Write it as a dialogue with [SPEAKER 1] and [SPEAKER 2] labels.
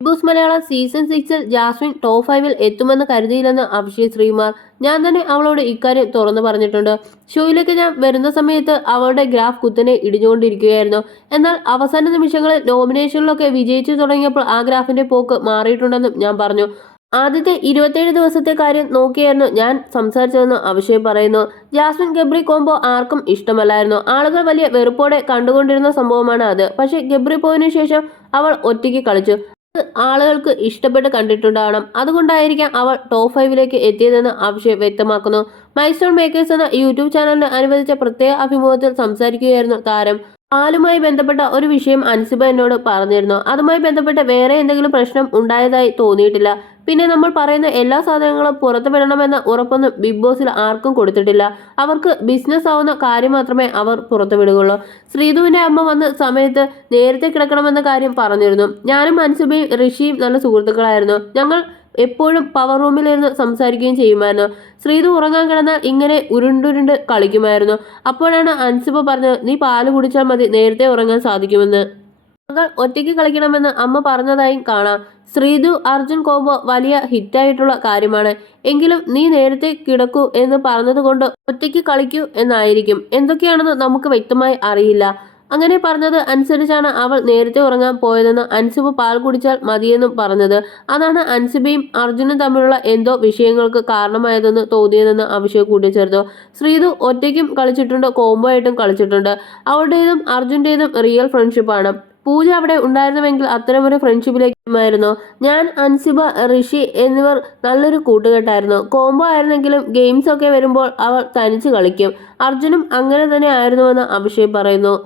[SPEAKER 1] Boss Malayalam season സിക്സിൽ Jasmine top ഫൈവിൽ എത്തുമെന്ന് കരുതിയില്ലെന്ന് അഭിഷേക് ശ്രീമാർ ഞാൻ തന്നെ അവളോട് ഇക്കാര്യം തുറന്നു പറഞ്ഞിട്ടുണ്ട്. ഷോയിലേക്ക് ഞാൻ വരുന്ന സമയത്ത് അവളുടെ ഗ്രാഫ് കുത്തനെ ഇടിഞ്ഞുകൊണ്ടിരിക്കുകയായിരുന്നു. എന്നാൽ അവസാന നിമിഷങ്ങളിൽ നോമിനേഷനിലൊക്കെ വിജയിച്ചു തുടങ്ങിയപ്പോൾ ആ ഗ്രാഫിന്റെ പോക്ക് മാറിയിട്ടുണ്ടെന്നും ഞാൻ പറഞ്ഞു. ആദ്യത്തെ ഇരുപത്തേഴ് ദിവസത്തെ കാര്യം നോക്കിയായിരുന്നു ഞാൻ സംസാരിച്ചതെന്ന് അഭിഷേക് പറയുന്നു. ജാസ്മിൻ ഗബ്രി കോംബോ ആർക്കും ഇഷ്ടമല്ലായിരുന്നു. ആളുകൾ വലിയ വെറുപ്പോടെ കണ്ടുകൊണ്ടിരുന്ന സംഭവമാണ് അത്. പക്ഷേ ഗബ്രി പോയതിനു ശേഷം അവൾ ഒറ്റയ്ക്ക് കളിച്ചു. ആളുകൾക്ക് ഇഷ്ടപ്പെട്ട് കണ്ടിട്ടുണ്ടാവണം. അതുകൊണ്ടായിരിക്കാം അവൾ ടോപ്പ് ഫൈവിലേക്ക് എത്തിയതെന്ന് അഭിഷേക് വ്യക്തമാക്കുന്നു. മൈസ്റ്റോൺ മേക്കേഴ്സ് എന്ന യൂട്യൂബ് ചാനലിന് അനുവദിച്ച പ്രത്യേക അഭിമുഖത്തിൽ സംസാരിക്കുകയായിരുന്നു താരം. പാലുമായി ബന്ധപ്പെട്ട ഒരു വിഷയം അൻസിബ എന്നോട് പറഞ്ഞിരുന്നു. അതുമായി ബന്ധപ്പെട്ട് വേറെ എന്തെങ്കിലും പ്രശ്നം ഉണ്ടായതായി തോന്നിയിട്ടില്ല. പിന്നെ നമ്മൾ പറയുന്ന എല്ലാ സാധനങ്ങളും പുറത്തു വിടണമെന്ന ഉറപ്പൊന്നും ബിഗ് ബോസിൽ ആർക്കും കൊടുത്തിട്ടില്ല. അവർക്ക് ബിസിനസ് ആവുന്ന കാര്യം മാത്രമേ അവർ പുറത്തു വിടുകയുള്ളൂ. ശ്രീധുവിന്റെ അമ്മ വന്ന സമയത്ത് നേരത്തെ കിടക്കണമെന്ന കാര്യം പറഞ്ഞിരുന്നു. ഞാനും അൻസുബയും ഋഷിയും നല്ല സുഹൃത്തുക്കളായിരുന്നു. ഞങ്ങൾ എപ്പോഴും പവർ റൂമിലിരുന്ന് സംസാരിക്കുകയും ചെയ്യുമായിരുന്നു. ശ്രീതു ഉറങ്ങാൻ കിടന്നാൽ ഇങ്ങനെ ഉരുണ്ടുരുണ്ട് കളിക്കുമായിരുന്നു. അപ്പോഴാണ് അൻസിബ പറഞ്ഞത് നീ പാൽ കുടിച്ചാൽ മതി നേരത്തെ ഉറങ്ങാൻ സാധിക്കുമെന്ന്. മകൾ ഒറ്റയ്ക്ക് കളിക്കണമെന്ന് അമ്മ പറഞ്ഞതായും കാണാം. ശ്രീതു അർജുൻ കോംബോ വലിയ ഹിറ്റായിട്ടുള്ള കാര്യമാണ്. എങ്കിലും നീ നേരത്തെ കിടക്കൂ എന്ന് പറഞ്ഞതുകൊണ്ട് ഒറ്റയ്ക്ക് കളിക്കൂ എന്നായിരിക്കും. എന്തൊക്കെയാണെന്ന് നമുക്ക് വ്യക്തമായി അറിയില്ല. അങ്ങനെ പറഞ്ഞത് അനുസരിച്ചാണ് അവൾ നേരത്തെ ഉറങ്ങാൻ പോയതെന്ന് അൻസിബ പാൽ കുടിച്ചാൽ മതിയെന്നും പറഞ്ഞത്. അതാണ് അൻസിബയും അർജുനും തമ്മിലുള്ള എന്തോ വിഷയങ്ങൾക്ക് കാരണമായതെന്ന് തോന്നിയതെന്ന് അഭിഷേക് കൂട്ടിച്ചേർത്തു. ശ്രീതു ഒറ്റയ്ക്കും കളിച്ചിട്ടുണ്ട് കോംബോ ആയിട്ടും കളിച്ചിട്ടുണ്ട്. അവളുടേതും അർജുന്റേതും റിയൽ ഫ്രണ്ട്ഷിപ്പാണ് പൂജ അവിടെ ഉണ്ടായിരുന്നുവെങ്കിൽ അത്തരമൊരു ഫ്രണ്ട്ഷിപ്പിലേക്കുമായിരുന്നു ഞാൻ അൻസിബ ഋഷി എന്നിവർ നല്ലൊരു കൂട്ടുകെട്ടായിരുന്നു. കോംബോ ആയിരുന്നെങ്കിലും ഗെയിംസ് ഒക്കെ വരുമ്പോൾ അവർ തനിച്ച് കളിക്കും. അർജുനും അങ്ങനെ തന്നെ ആയിരുന്നുവെന്ന് അഭിഷേക് പറയുന്നു.